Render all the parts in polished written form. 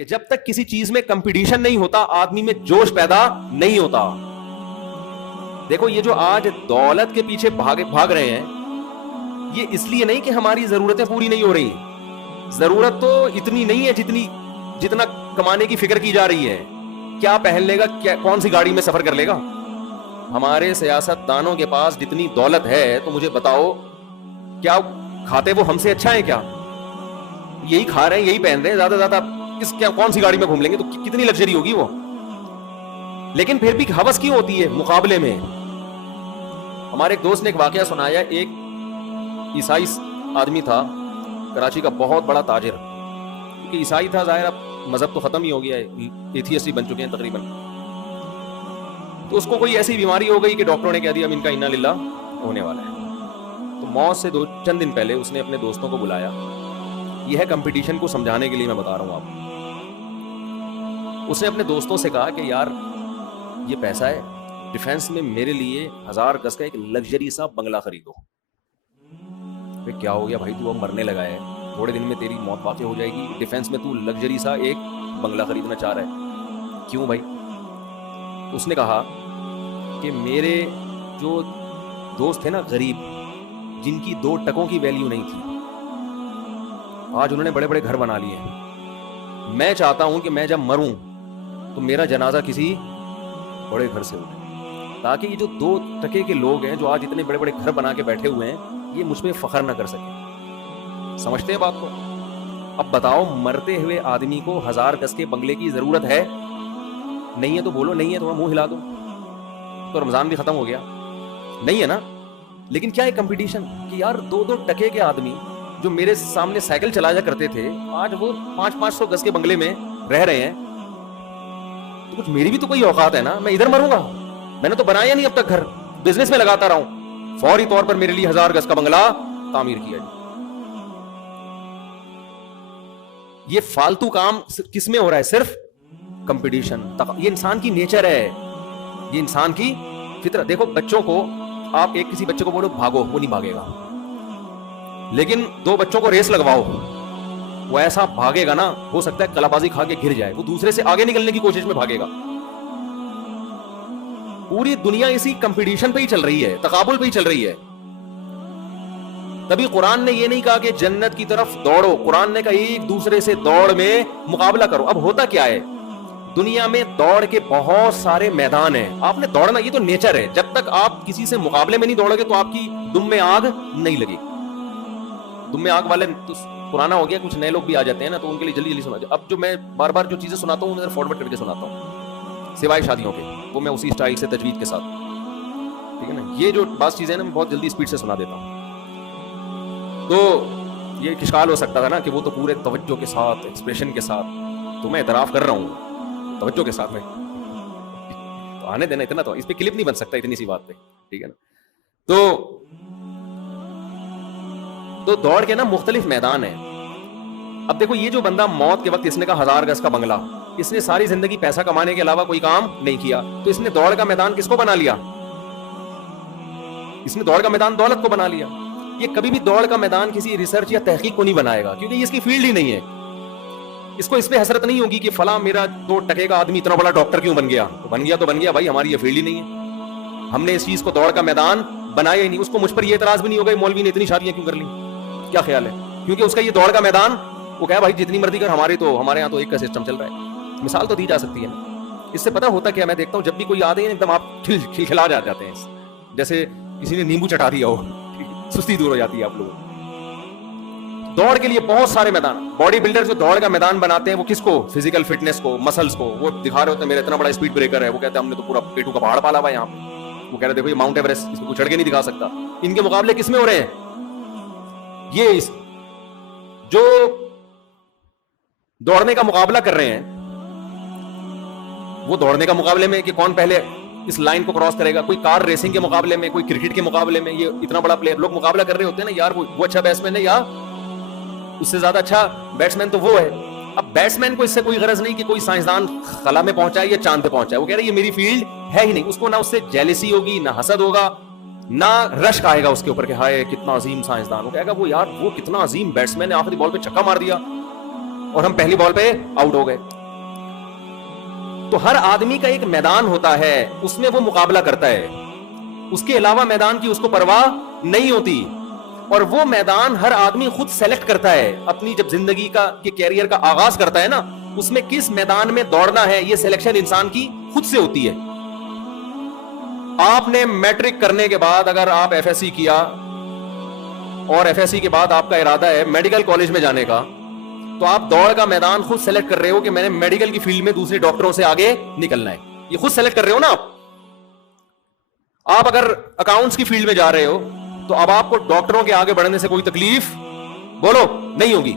کہ جب تک کسی چیز میں کمپٹیشن نہیں ہوتا آدمی میں جوش پیدا نہیں ہوتا. دیکھو یہ جو آج دولت کے پیچھے بھاگ رہے ہیں, یہ اس لیے نہیں کہ ہماری ضرورتیں پوری نہیں ہو رہی. ضرورت تو اتنی نہیں ہے جتنا کمانے کی فکر کی جا رہی ہے. کیا پہن لے گا, کون سی گاڑی میں سفر کر لے گا. ہمارے سیاست دانوں کے پاس جتنی دولت ہے تو مجھے بتاؤ کیا کھاتے وہ ہم سے اچھا ہے کیا؟ یہی کھا رہے ہیں, یہی پہن رہے ہیں, زیادہ زیادہ کون سی گاڑی میں گھوم لیں گے تو کتنی لگژری ہوگی وہ. لیکن پھر بھی ہوس کیوں ہوتی ہے مقابلے میں. ہمارے ایک دوست نے ایک واقعہ سنایا. ایک عیسائی آدمی تھا کراچی کا, بہت بڑا تاجر, کیونکہ عیسائی تھا, ظاہر اب مذہب تو ختم ہی ہو گیا ہے, ایتھیسٹ ہی بن چکے ہیں تقریباً. تو اس کو کوئی ایسی بیماری ہو گئی کہ ڈاکٹروں نے کہہ دیا اب ان کا انا للہ ہونے والا ہے. تو موت سے چند دن پہلے اس نے اپنے دوستوں کو بلایا. یہ ہے کمپٹیشن کو سمجھانے کے لیے میں بتا رہا ہوں آپ. اس نے اپنے دوستوں سے کہا کہ یار یہ پیسہ ہے, ڈیفینس میں میرے لیے 1000 گز کا ایک لگژری سا بنگلہ خریدو. کیا ہو گیا بھائی, تو اب مرنے لگا ہے, تھوڑے دن میں تیری موت واقع ہو جائے گی, ڈیفینس میں تو لگژری سا ایک بنگلہ خریدنا چاہ رہا ہے, کیوں بھائی؟ اس نے کہا کہ میرے جو دوست تھے نا غریب, جن کی 2 ٹکوں کی ویلیو نہیں تھی, آج انہوں نے بڑے بڑے گھر بنا لیے ہیں. میں چاہتا ہوں کہ میں جب مروں تو میرا جنازہ کسی بڑے گھر سے ہو, تاکہ یہ جو 2 ٹکے کے لوگ ہیں جو آج اتنے بڑے بڑے گھر بنا کے بیٹھے ہوئے ہیں, یہ مجھ پہ فخر نہ کر سکے. سمجھتے ہیں بات کو؟ اب بتاؤ مرتے ہوئے آدمی کو 1000 گز کے بنگلے کی ضرورت ہے؟ نہیں ہے تو بولو نہیں ہے, تھوڑا منہ ہلا دو. تو رمضان بھی ختم ہو گیا, نہیں ہے نا. لیکن کیا ہے کمپٹیشن کہ یار 2 ٹکے کے آدمی جو میرے سامنے سائیکل چلایا کرتے تھے, آج وہ 500 گز کے بنگلے میں رہ رہے ہیں. تو کچھ میری بھی تو کوئی اوقات ہے نا, میں ادھر مروں گا. میں نے تو بنایا نہیں اب تک گھر, بزنس میں لگاتا رہا ہوں, فوری طور پر میرے لیے 1000 گز کا بنگلہ تعمیر کیا جائے. یہ فالتو کام کس میں ہو رہا ہے؟ صرف کمپٹیشن. یہ انسان کی نیچر ہے, یہ انسان کی فطرت. دیکھو بچوں کو آپ کسی بچے کو بولو بھاگو, وہ نہیں بھاگے گا. لیکن 2 بچوں کو ریس لگواؤ, وہ ایسا بھاگے گا نا, ہو سکتا ہے کلا بازی کھا کے گر جائے, وہ دوسرے سے آگے نکلنے کی کوشش میں بھاگے گا. پوری دنیا اسی کمپٹیشن پہ ہی چل رہی ہے, تقابل پہ ہی چل رہی ہے. تبھی قرآن نے یہ نہیں کہا کہ جنت کی طرف دوڑو, قرآن نے کہا ایک دوسرے سے دوڑ میں مقابلہ کرو. اب ہوتا کیا ہے, دنیا میں دوڑ کے بہت سارے میدان ہیں, آپ نے دوڑنا, یہ تو نیچر ہے. جب تک آپ کسی سے مقابلے میں نہیں دوڑو گے تو آپ کی دم میں آگ نہیں لگے. دم میں آگ والے تو پرانا ہو گیا, کچھ نئے لوگ بھی آ جاتے ہیں نا, تو ان کے لیے جلدی جلدی سنا جائے. اب جو میں بار بار جو چیزیں سناتا ہوں انہیں فارورڈ کر کے سناتا ہوں, سوائے شادیوں کے, وہ میں اسی اسٹائل سے تجوید کے ساتھ, ٹھیک ہے نا. یہ جو بعض چیزیں نا میں بہت جلدی اسپیڈ سے سنا دیتا ہوں. تو یہ اشکال ہو سکتا تھا نا کہ وہ تو پورے توجہ کے ساتھ, ایکسپریشن کے ساتھ, تو میں اعتراف کر رہا ہوں توجہ کے ساتھ میں, تو آنے دینا اتنا, تو اس پہ کلپ نہیں بن سکتا اتنی سی بات پہ, ٹھیک ہے نا. تو دوڑ کے نا مختلف میدان ہیں. اب دیکھو یہ جو بندہ موت کے وقت اس نے کہا 1000 گز کا بنگلہ, اس نے ساری زندگی پیسہ کمانے کے علاوہ کوئی کام نہیں کیا, تو اس نے دوڑ کا میدان کس کو بنا لیا؟ اس نے دوڑ کا میدان دولت کو بنا لیا. یہ کبھی بھی دوڑ کا میدان کسی ریسرچ یا تحقیق کو نہیں بنائے گا, کیونکہ یہ اس کی فیلڈ ہی نہیں ہے. اس کو اس پہ حسرت نہیں ہوگی کہ فلاں میرا 2 ٹکے کا آدمی اتنا بڑا ڈاکٹر کیوں بن گیا. تو بن گیا بھائی, ہماری یہ فیلڈ ہی نہیں ہے, ہم نے اس چیز کو دوڑ کا میدان بنایا ہی نہیں. اس کو مجھ پر یہ اعتراض بھی نہیں ہوگا مولوی نے اتنی شادیاں کیوں کر لی, کیا خیال ہے, کیونکہ اس کا یہ دوڑ کا میدان, وہ کہا بھائی جتنی مرضی کر, ہمارے یہاں تو ایک کا سسٹم چل رہا ہے. مثال تو دی جا سکتی ہے. اس سے پتہ ہوتا کیا, میں دیکھتا ہوں جب بھی کوئی آتے ہیں ایک دم آپ کھلکھلا جاتے ہیں, جیسے کسی نے نیمبو چٹا دیا ہو, سستی دور ہو جاتی ہے آپ لوگوں. دوڑ کے لیے بہت سارے میدان. باڈی بلڈر جو دوڑ کا میدان بناتے ہیں وہ کس کو؟ فزیکل فٹنس کو, مسلس کو. وہ دکھا رہے ہوتے ہیں میرا اتنا بڑا اسپیڈ بریکر ہے, وہ کہتے ہیں ہم نے تو پورا پیٹو کا پہاڑ پالا ہوا ہے یہاں پہ. وہ کہہ رہے دیکھو یہ ماؤنٹ ایوریسٹ, اس کو چڑھ کے نہیں دکھا سکتا. ان کے مقابلے کس میں ہو رہے ہیں؟ یہ جو دوڑنے کا مقابلہ کر رہے ہیں, وہ دوڑنے کا مقابلے میں کہ کون پہلے اس لائن کو کراس کرے گا. کوئی کار ریسنگ کے مقابلے میں, کوئی کرکٹ کے مقابلے میں, یہ اتنا بڑا پلیئر لوگ مقابلہ کر رہے ہوتے ہیں نا, یار وہ اچھا بیٹسمین ہے یا اس سے زیادہ اچھا بیٹسمین تو وہ ہے. اب بیٹسمین کو اس سے کوئی غرض نہیں کہ کوئی سائنسدان خلا میں پہنچا ہے یا چاند پہ پہنچا ہے. وہ کہہ رہے یہ میری فیلڈ ہے ہی نہیں. اس کو نہ اس سے جیلسی ہوگی, نہ حسد ہوگا, نہ رشک آئے گا اس کے اوپر کہ ہائے کتنا عظیم سائنسدان. وہ کہے گا وہ یار وہ کتنا عظیم بیٹسمین ہے, آخری بال پہ چھکا مار دیا. اور ہم پہلی بال پہ آؤٹ ہو گئے. تو ہر آدمی کا ایک میدان ہوتا ہے, اس میں وہ مقابلہ کرتا ہے, اس کے علاوہ میدان کی اس کو پرواہ نہیں ہوتی. اور وہ میدان ہر آدمی خود سیلیکٹ کرتا ہے اپنی, جب زندگی کا کیریئر کا آغاز کرتا ہے نا, اس میں کس میدان میں دوڑنا ہے, یہ سلیکشن انسان کی خود سے ہوتی ہے. آپ نے میٹرک کرنے کے بعد اگر آپ ایف ایس سی کیا اور ایف ایس سی کے بعد آپ کا ارادہ ہے میڈیکل کالج میں جانے کا, تو آپ دوڑ کا میدان خود سیلیکٹ کر رہے ہو کہ میں نے میڈیکل کی فیلڈ میں دوسرے ڈاکٹروں سے آگے نکلنا ہے, یہ خود سیلیکٹ کر رہے ہو نا آپ. آپ اگر اکاؤنٹس کی فیلڈ میں جا رہے ہو تو اب آپ کو ڈاکٹروں کے آگے بڑھنے سے کوئی تکلیف بولو نہیں ہوگی.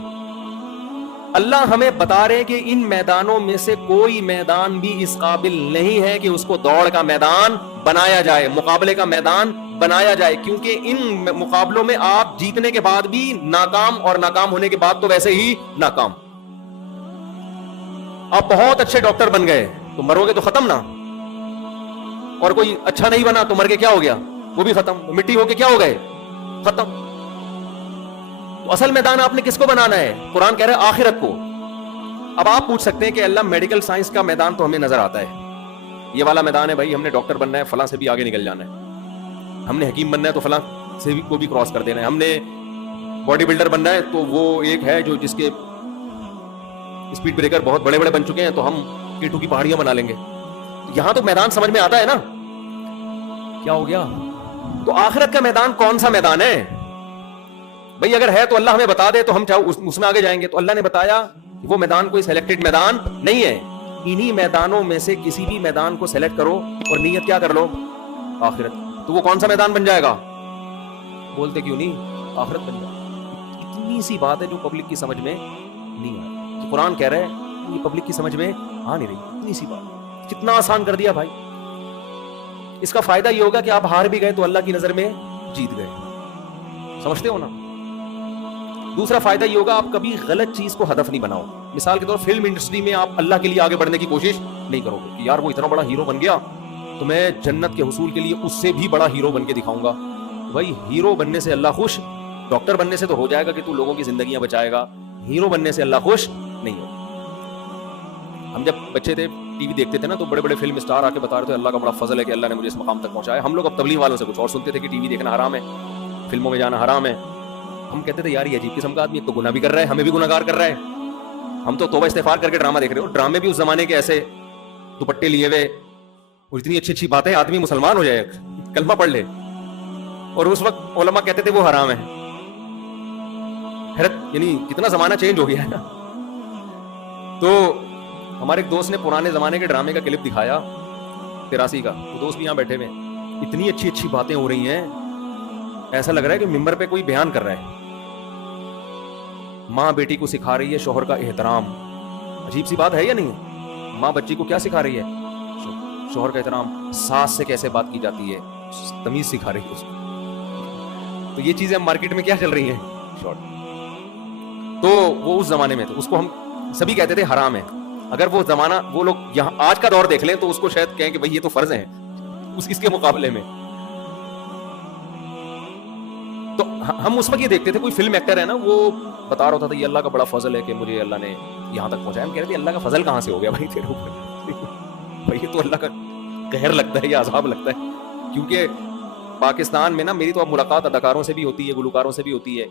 اللہ ہمیں بتا رہے کہ ان میدانوں میں سے کوئی میدان بھی اس قابل نہیں ہے کہ اس کو دوڑ کا میدان بنایا جائے, مقابلے کا میدان بنایا جائے, کیونکہ ان مقابلوں میں آپ جیتنے کے بعد بھی ناکام اور ناکام ہونے کے بعد تو ویسے ہی ناکام. آپ بہت اچھے ڈاکٹر بن گئے تو مرو گے تو ختم نا, اور کوئی اچھا نہیں بنا تو مر کے کیا ہو گیا, وہ بھی ختم, مٹی ہو کے کیا ہو گئے, ختم. تو اصل میدان آپ نے کس کو بنانا ہے؟ قرآن کہہ رہا ہے آخرت کو. اب آپ پوچھ سکتے ہیں کہ اللہ میڈیکل سائنس کا میدان تو ہمیں نظر آتا ہے, یہ والا میدان ہے بھائی, ہم نے ڈاکٹر بننا ہے, فلاں سے بھی آگے نکل جانا ہے, ہم نے حکیم بننا ہے تو فلاں سے بھی کو بھی کراس کر دینا ہے, ہم نے باڈی بلڈر بننا ہے تو وہ ایک ہے جو جس کے اسپیڈ بریکر بہت بڑے بڑے بن چکے ہیں تو ہم کیٹو کی پہاڑیاں بنا لیں گے. یہاں تو میدان سمجھ میں آتا ہے نا, کیا ہو گیا. تو آخرت کا میدان کون سا میدان ہے بھئی؟ اگر ہے تو اللہ ہمیں بتا دے تو ہم اس میں آگے جائیں گے. تو اللہ نے بتایا وہ میدان کوئی سیلیکٹڈ میدان نہیں ہے, انہی میدانوں میں سے کسی بھی میدان کو سیلیکٹ کرو اور نیت کیا کر لو, آخرت. تو وہ کون سا میدان بن جائے گا؟ بولتے کیوں نہیں, آخرت بن جائے. اتنی سی بات ہے جو پبلک کی سمجھ میں نہیں آئی. قرآن کہہ رہے ہیں یہ پبلک کی سمجھ میں آ نہیں رہی, اتنی سی بات کتنا آسان کر دیا بھائی. اس کا فائدہ یہ ہوگا کہ آپ ہار بھی گئے تو اللہ کی نظر میں جیت گئے, سمجھتے ہو نا. دوسرا فائدہ یہ ہوگا آپ کبھی غلط چیز کو ہدف نہیں بناؤ. مثال کے طور فلم انڈسٹری میں آپ اللہ کے لیے آگے بڑھنے کی کوشش نہیں کرو گے کہ یار وہ اتنا بڑا ہیرو بن گیا تو میں جنت کے حصول کے لیے اس سے بھی بڑا ہیرو بن کے دکھاؤں گا. بھائی ہیرو بننے سے اللہ خوش, ڈاکٹر بننے سے تو ہو جائے گا کہ تو لوگوں کی زندگیاں بچائے گا, ہیرو بننے سے اللہ خوش نہیں ہو. ہم جب بچے تھے ٹی وی دیکھتے تھے نا تو بڑے بڑے فلم اسٹار آ کے بتا رہے تھے اللہ کا بڑا فضل ہے کہ اللہ نے مجھے اس مقام تک پہنچایا. ہم لوگ اب تبلیغ والوں سے کچھ اور سنتے تھے کہ ٹی وی دیکھنا حرام ہے, فلموں میں جانا حرام ہے. ہم کہتے تھے یار یہ عجیب قسم کا آدمی, ایک تو گناہ بھی کر رہا ہے, ہمیں بھی گناہگار کر رہا ہے. ہم تو توبہ استغفار کر کے ڈرامہ دیکھ رہے ہو, ڈرامے بھی اس زمانے کے ایسے دوپٹے لیے ہوئے اور اتنی اچھی اچھی باتیں, آدمی مسلمان ہو جائے کلمہ پڑھ لے, اور اس وقت علماء کہتے تھے وہ حرام ہے. حیرت, یعنی کتنا زمانہ چینج ہو گیا ہے نا. تو ہمارے ایک دوست نے پرانے زمانے کے ڈرامے کا کلپ دکھایا 83 کا, وہ دوست بھی یہاں بیٹھے ہوئے, اتنی اچھی اچھی باتیں ہو رہی ہیں, ایسا لگ رہا ہے کہ ممبر پہ کوئی بیان کر رہا ہے. ماں بیٹی کو سکھا رہی ہے شوہر کا احترام, عجیب سی بات ہے یا نہیں؟ ماں بچی کو کیا سکھا رہی ہے؟ شوہر کا احترام. ساس سے کیسے بات کی جاتی ہے, تمیز سکھا رہی ہے اس کو. تو یہ چیزیں مارکیٹ میں کیا چل رہی ہیں, شارٹ. تو وہ اس زمانے میں تھے, اس کو ہم سبھی کہتے تھے حرام ہے. اگر وہ زمانہ وہ لوگ یہاں آج کا دور دیکھ لیں تو اس کو شاید کہیں کہ بھئی یہ تو فرض ہیں اس کے مقابلے میں. تو ہم اس وقت یہ دیکھتے تھے, کوئی فلم ایکٹر ہے نا وہ بتا رہا تھا یہ اللہ کا بڑا فضل ہے کہ مجھے اللہ نے یہاں تک پہنچایا. ہم کہہ رہے تھے اللہ کا فضل کہاں سے ہو گیا بھائی تیرے اوپر, بھائی یہ تو اللہ کا قہر لگتا ہے یا عذاب لگتا ہے. کیونکہ پاکستان میں نا میری تو اب ملاقات اداکاروں سے بھی ہوتی ہے, گلوکاروں سے بھی ہوتی ہے,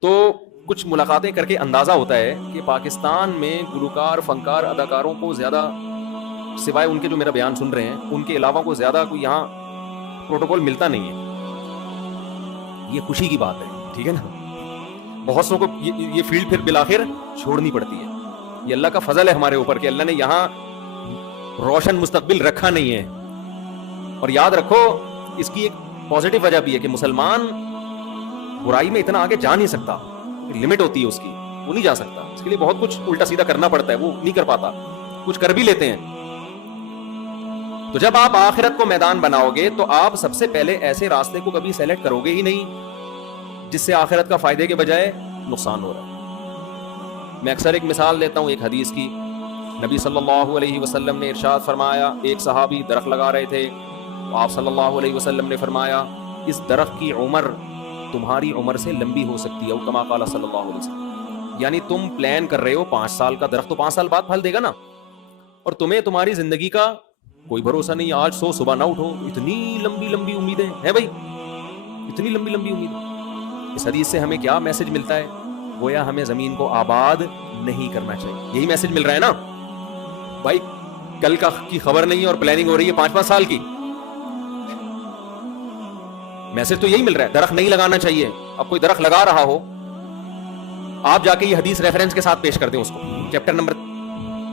تو کچھ ملاقاتیں کر کے اندازہ ہوتا ہے کہ پاکستان میں گلوکار, فنکار, اداکاروں کو زیادہ سوائے ان کے جو میرا بیان سن رہے ہیں ان کے علاوہ کو زیادہ کوئی یہاں پروٹوکول ملتا نہیں ہے. یہ خوشی کی بات ہے, ٹھیک ہے نا. بہت سو کو یہ فیلڈ پھر بالآخر چھوڑنی پڑتی ہے. یہ اللہ کا فضل ہے ہمارے اوپر کہ اللہ نے یہاں روشن مستقبل رکھا نہیں ہے. اور یاد رکھو اس کی ایک پازیٹیو وجہ بھی ہے کہ مسلمان برائی میں اتنا آگے جا نہیں سکتا, لمٹ ہوتی ہے اس کی, وہ نہیں جا سکتا. اس کے لیے بہت کچھ الٹا سیدھا کرنا پڑتا ہے, وہ نہیں کر پاتا, کچھ کر بھی لیتے ہیں. تو جب آپ آخرت کو میدان بناؤ گے تو آپ سب سے پہلے ایسے راستے کو کبھی سیلیکٹ کرو گے ہی نہیں جس سے آخرت کا فائدے کے بجائے نقصان ہو رہا ہے. میں اکثر ایک مثال دیتا ہوں ایک حدیث کی. نبی صلی اللہ علیہ وسلم نے ارشاد فرمایا, ایک صحابی درخت لگا رہے تھے, آپ صلی اللہ علیہ وسلم نے فرمایا اس درخت کی عمر تمہاری عمر سے لمبی ہو سکتی ہے, کما قال صلی اللہ علیہ وسلم. یعنی تم پلان کر رہے ہو 5 سال کا درخت تو 5 سال بعد پھل دے گا نا, اور تمہیں تمہاری زندگی کا کوئی بھروسہ نہیں. آج سو صبح نہ اٹھو, اتنی لمبی لمبی امیدیں ہیں بھائی, اتنی لمبی لمبی امیدیں. اس حدیث سے ہمیں کیا میسج ملتا ہے؟ گویا ہمیں زمین کو آباد نہیں کرنا چاہیے. یہی میسج مل رہا ہے نا بھائی, کل کا کی خبر نہیں ہے اور پلاننگ ہو رہی ہے 5-5 سال کی. میسج تو یہی مل رہا ہے, درخت نہیں لگانا چاہیے. اب کوئی درخت لگا رہا ہو, آپ جا کے یہ حدیث ریفرنس کے ساتھ پیش کر دیں اس کو, چیپٹر نمبر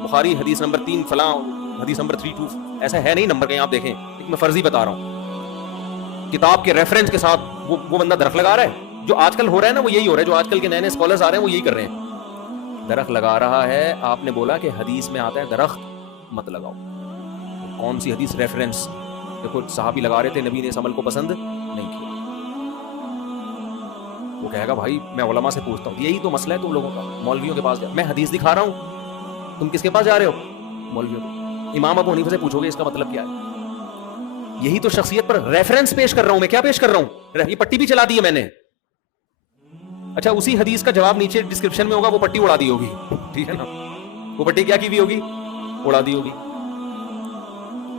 بخاری حدیث نمبر 3 فلاں, حدیث نمبر 32, ایسا ہے نہیں نمبر کہیں آپ دیکھیں, ایک میں فرضی بتا رہا ہوں, کتاب کے ریفرنس کے ساتھ وہ بندہ درخت لگا رہا ہے. جو آج کل ہو رہا ہے نا وہ یہی ہو رہا ہے, جو آج کل کے نئے نئے اسکالرز آ رہے ہیں وہ یہی کر رہے ہیں, درخت لگا رہا ہے. آپ نے بولا کہ حدیث میں آتا ہے درخت مت لگاؤ, کون سی حدیث ریفرنس؟ دیکھو صحابی لگا رہے تھے, نبی نے اس عمل کو پسند نہیں کیا. وہ کہے گا بھائی میں علماء سے پوچھتا ہوں. یہی تو مسئلہ ہے تم لوگوں کا, مولویوں کے پاس جا, میں حدیث دکھا رہا ہوں, تم کس کے پاس جا رہے ہو؟ مولویوں کے. امام ابو حنیفہ سے پوچھو گے اس کا مطلب کیا ہے. یہی تو شخصیت پر ریفرنس پیش کر رہا ہوں میں. کیا پیش کر رہا ہوں؟ یہ پٹی بھی چلا دی ہے میں نے. اچھا اسی حدیث کا جواب نیچے ڈسکرپشن میں ہوگا, وہ پٹی اڑا دی ہوگی, ٹھیک ہے نا, وہ پٹی کیا کی ہوئی ہوگی؟ اڑا دی ہوگی.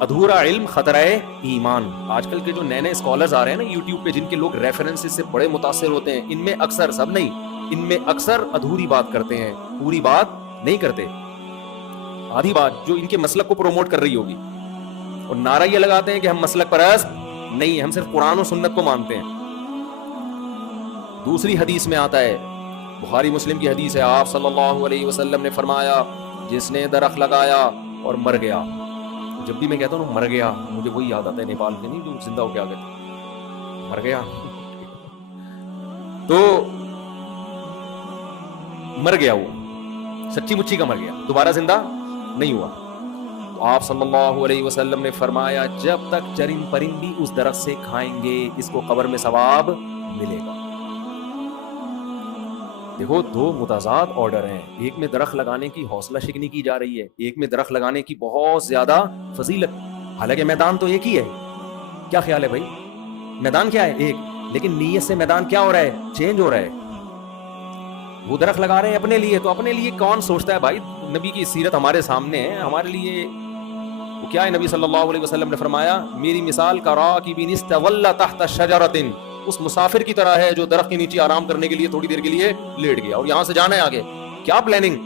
ادھورا علم خطرہ ایمان. آج کل کے جو نئے نئے اسکالرز آ رہے ہیں نا یوٹیوب پہ, جن کے لوگ ریفرنس سے بڑے متاثر ہوتے ہیں, ان میں اکثر, سب نہیں, ان میں اکثر ادھوری بات کرتے ہیں, پوری بات نہیں کرتے, آدھی بات جو ان کے مسلک کو پروموٹ کر رہی ہوگی, اور نعرہ یہ لگاتے ہیں کہ ہم مسلک پرست نہیں ہیں, ہم صرف قرآن و سنت کو مانتے ہیں. دوسری حدیث میں آتا ہے, بخاری مسلم کی حدیث ہے, آپ صلی اللہ علیہ وسلم نے فرمایا جس نے درخت لگایا اور مر گیا. جب بھی میں کہتا ہوں مر گیا, مجھے وہی یاد آتا ہے نیپال کے, نہیں جو زندہ ہو کے آ گئے تھے, مر گیا تو مر گیا, وہ سچی مچی کا مر گیا, دوبارہ زندہ نہیں ہوا. تو آپ صلی اللہ علیہ وسلم نے فرمایا جب تک چرند پرند بھی اس درخت سے کھائیں گے اس کو قبر میں ثواب ملے گا. دیکھو دو متضاد آرڈر ہیں, ایک میں درخت لگانے کی حوصلہ شکنی کی جا رہی ہے, ایک میں درخت لگانے کی بہت زیادہ فضیلت, حالانکہ میدان تو ایک ہی ہے. کیا خیال ہے بھائی, میدان کیا ہے ایک, لیکن نیت سے میدان کیا ہو رہا ہے, چینج ہو رہا ہے. وہ درخت لگا رہے ہیں اپنے لیے, تو اپنے لیے کون سوچتا ہے بھائی, نبی کی سیرت ہمارے سامنے ہے, ہمارے لیے وہ کیا ہے. نبی صلی اللہ علیہ وسلم نے فرمایا میری مثال کا راکب استظل تحت شجرۃ, اس مسافر کی طرح ہے جو درخت کے نیچے آرام کرنے کے لیے تھوڑی دیر کے لیے لیٹ گیا, اور یہاں سے جانا ہے آگے. کیا پلاننگ,